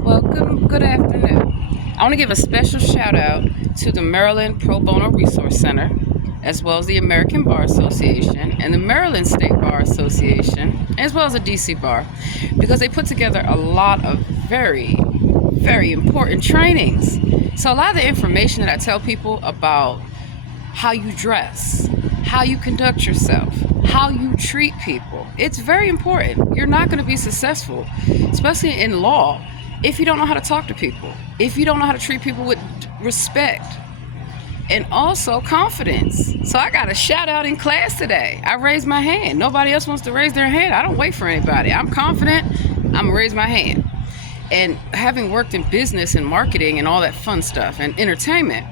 Well, good afternoon. I want to give a special shout out to the Maryland Pro Bono Resource Center, as well as the American Bar Association and the Maryland State Bar Association, as well as the DC Bar, because they put together a lot of very important trainings. So a lot of the information that I tell people about how you dress, how you conduct yourself, how you treat people, it's very important. You're not going to be successful, especially in law, if you don't know how to talk to people, if you don't know how to treat people with respect and also confidence. So I got a shout out in class today. I raised my hand. Nobody else wants to raise their hand. I don't wait for anybody. I'm confident. I'm going to raise my hand. And having worked in business and marketing and all that fun stuff and entertainment,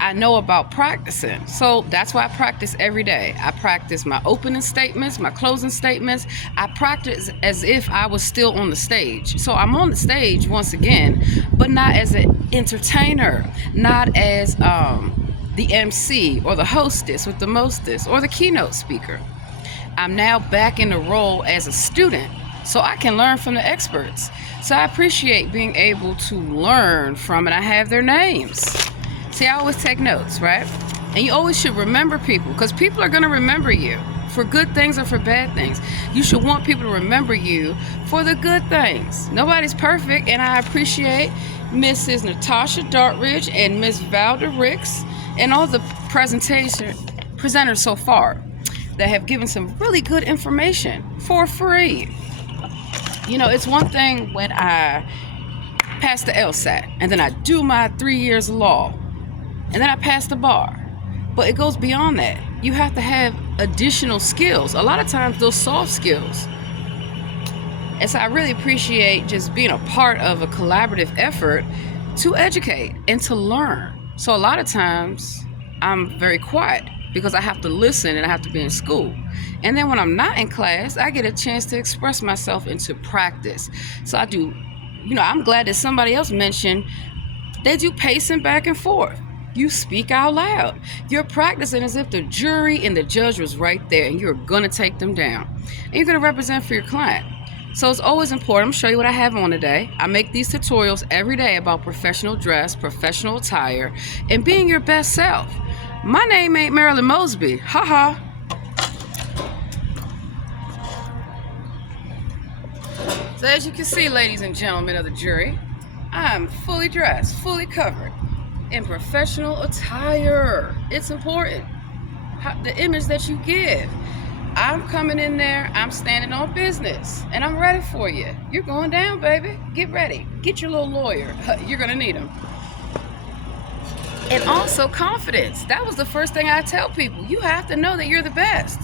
I know about practicing. So that's why I practice every day. I practice my opening statements, my closing statements. I practice as if I was still on the stage. So I'm on the stage once again, but not as an entertainer, not as the MC or the hostess with the mostest or the keynote speaker. I'm now back in the role as a student, so I can learn from the experts. So I appreciate being able to learn from, and I have their names. See, I always take notes, right? And you always should remember people, because people are going to remember you for good things or for bad things. You should want people to remember you for the good things. Nobody's perfect, and I appreciate Mrs. Natasha Dartridge and Miss Valda Ricks and all the presenters so far that have given some really good information for free. You know, it's one thing when I pass the LSAT and then I do my 3 years of law and then I pass the bar. But it goes beyond that. You have to have additional skills. A lot of times those soft skills. And so I really appreciate just being a part of a collaborative effort to educate and to learn. So a lot of times I'm very quiet because I have to listen and I have to be in school. And then when I'm not in class, I get a chance to express myself into practice. So I do, I'm glad that somebody else mentioned they do pacing back and forth. You speak out loud. You're practicing as if the jury and the judge was right there and you're going to take them down. And you're going to represent for your client. So it's always important. I'm going to show you what I have on today. I make these tutorials every day about professional dress, professional attire, and being your best self. My name ain't Marilyn Mosby. Haha. So as you can see, ladies and gentlemen of the jury, I'm fully dressed, fully covered in professional attire. It's important. The image that you give. I'm coming in there, I'm standing on business, and I'm ready for you. You're going down, baby. Get ready. Get your little lawyer. You're going to need him. And also confidence. That was the first thing I tell people. You have to know that you're the best.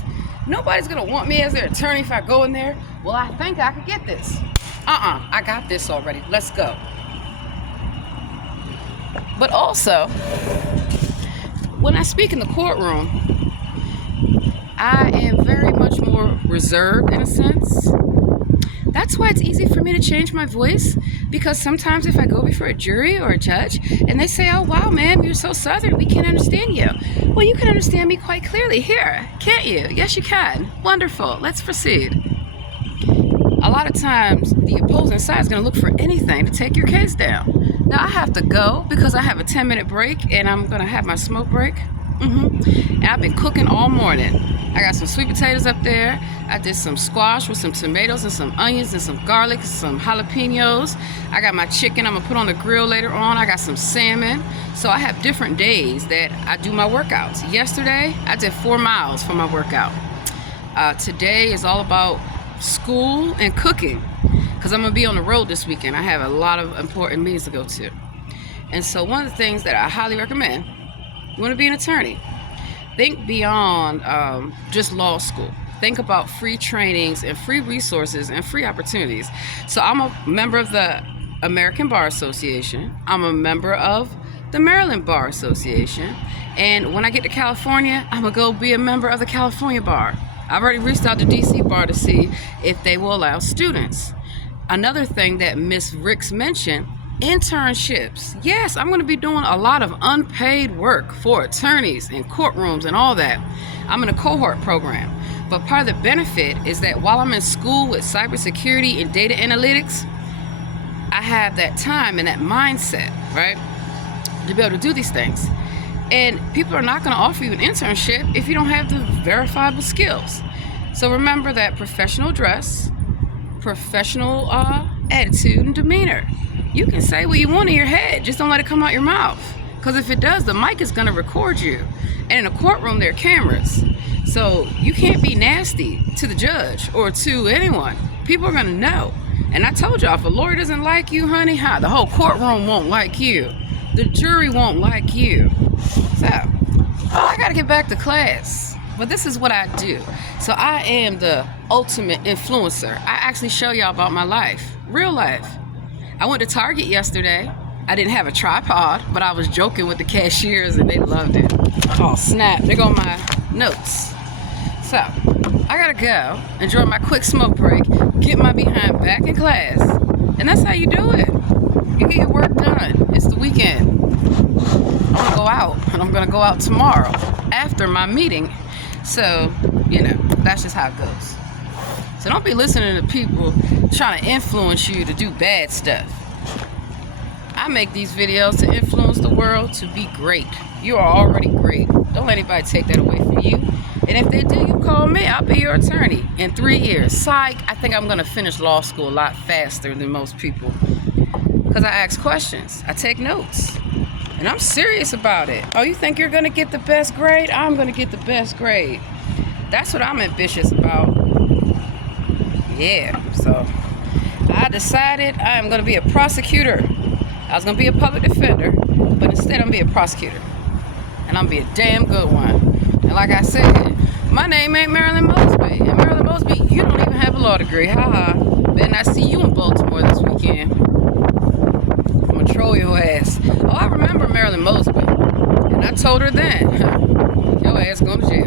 Nobody's going to want me as their attorney if I go in there. Well, I think I could get this. I got this already. Let's go. But also, when I speak in the courtroom, I am very much more reserved in a sense. That's why it's easy for me to change my voice, because sometimes if I go before a jury or a judge and they say, "Oh wow, ma'am, you're so southern, we can't understand you." Well, you can understand me quite clearly here, can't you? Yes, you can. Wonderful. Let's proceed. A lot of times the opposing side is going to look for anything to take your case down. Now I have to go because I have a 10-minute break and I'm going to have my smoke break. And I've been cooking all morning. I got some sweet potatoes up there. I did some squash with some tomatoes and some onions and some garlic, some jalapenos. I got my chicken I'm going to put on the grill later on. I got some salmon. So I have different days that I do my workouts. Yesterday, I did 4 miles for my workout. Today is all about school and cooking, because I'm going to be on the road this weekend. I have a lot of important meetings to go to. And so one of the things that I highly recommend, you want to be an attorney, think beyond just law school. Think about free trainings and free resources and free opportunities. So I'm a member of the American Bar Association. I'm a member of the Maryland Bar Association. And when I get to California, I'm going to go be a member of the California Bar. I've already reached out to DC Bar to see if they will allow students. Another thing that Ms. Ricks mentioned, internships. Yes, I'm going to be doing a lot of unpaid work for attorneys and courtrooms and all that. I'm in a cohort program. But part of the benefit is that while I'm in school with cybersecurity and data analytics, I have that time and that mindset, right, to be able to do these things. And people are not going to offer you an internship if you don't have the verifiable skills. So remember that professional dress, professional attitude and demeanor. You can say what you want in your head, just don't let it come out your mouth. Because if it does, the mic is going to record you. And in a courtroom, there are cameras. So you can't be nasty to the judge or to anyone. People are going to know. And I told y'all, if a lawyer doesn't like you, honey, the whole courtroom won't like you. The jury won't like you. So, I got to get back to class. But this is what I do. So I am the ultimate influencer. I actually show y'all about my life, real life. I went to Target yesterday. I didn't have a tripod, but I was joking with the cashiers and they loved it. Oh snap, there go my notes. So, I gotta go, enjoy my quick smoke break, get my behind back in class. And that's how you do it. You get your work done. It's the weekend. I'm gonna go out, and I'm gonna go out tomorrow after my meeting. So, that's just how it goes. So don't be listening to people trying to influence you to do bad stuff. I make these videos to influence the world to be great. You are already great. Don't let anybody take that away from you. And if they do, you call me. I'll be your attorney in 3 years. Psych, I think I'm going to finish law school a lot faster than most people. Because I ask questions. I take notes. And I'm serious about it. Oh, you think you're going to get the best grade? I'm going to get the best grade. That's what I'm ambitious about. Yeah, so I decided I am going to be a prosecutor. I was going to be a public defender, but instead I'm going to be a prosecutor. And I'm going to be a damn good one. And like I said, my name ain't Marilyn Mosby. And Marilyn Mosby, you don't even have a law degree. Haha. Better not see you in Baltimore this weekend. I'm going to troll your ass. Oh, I remember Marilyn Mosby. And I told her then, your ass going to jail.